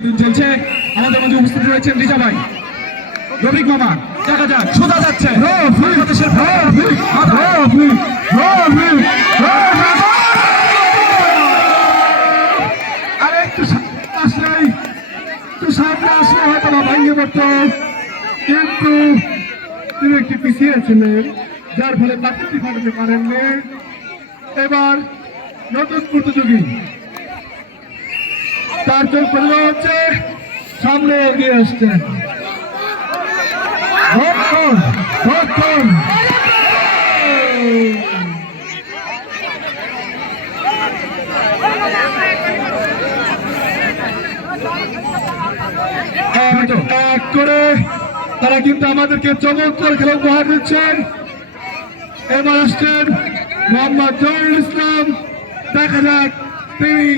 চলছে আমাদের মাঝে উপস্থিত রয়েছেন রিজা ভাই রফিক মামা দেখা যাক সোজা যাচ্ছে বাংলাদেশের আর একটু আসলেই একটু সামনে আসলে হয়তো না ভেঙে পড়তো কিন্তু তিনি একটি পিছিয়ে ছিলেন যার ফলে বাতিলটি ফাটাতে পারেননি। এবার নতুন প্রতিযোগী চারজন খেলা হচ্ছে সামনে এগিয়ে আসছেন এক করে তারা কিন্তু আমাদেরকে চমৎকার খেলা উপহার দিচ্ছেন। এবার আসছেন মোহাম্মদ জহিরুল ইসলাম, দেখা যাক তিনি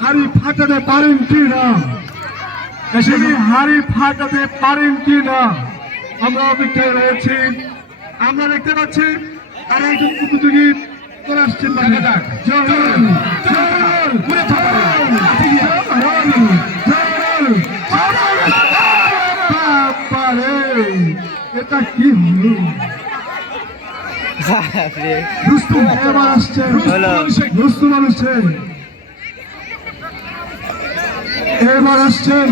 হাড়ি ফাটাতে পারেন কি না, হাড়ি ফাটাতে পারেন কি না আমরা অপেক্ষায় রয়েছি। আমরা দেখতে পাচ্ছি আর একজন প্রতিযোগী চলে আসছেন, দেখা যাক এটা কি হলো? এবার আসছেন রুস্তম আলী শেখ, এবার আসছেন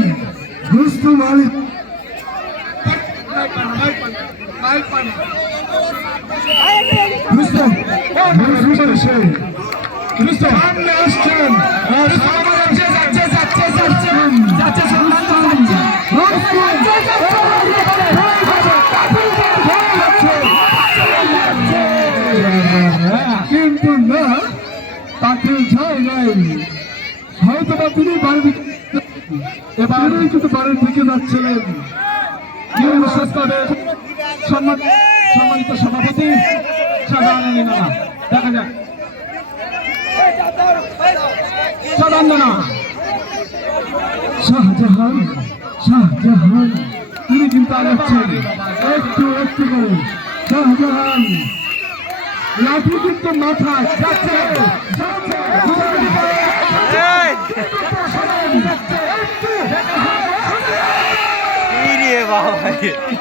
রুস্তম আলী সামনে আসছেন কিন্তু না তাকে যায় নাই, হয়তো বা তিনি বাড়ির এবারেই কিন্তু বাড়ির দিকে যাচ্ছিলেন। সম্মানিত সভাপতি দেখা যাক শাহজাহান শাহজাহান তিনি কিন্তু আগাচ্ছেন একটু একটু করে। শাহজাহান লাঠি কিন্তু মাথায় যাচ্ছে,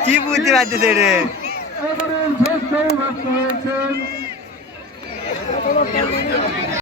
কি বুঝতে পারতেছে রে। এবারে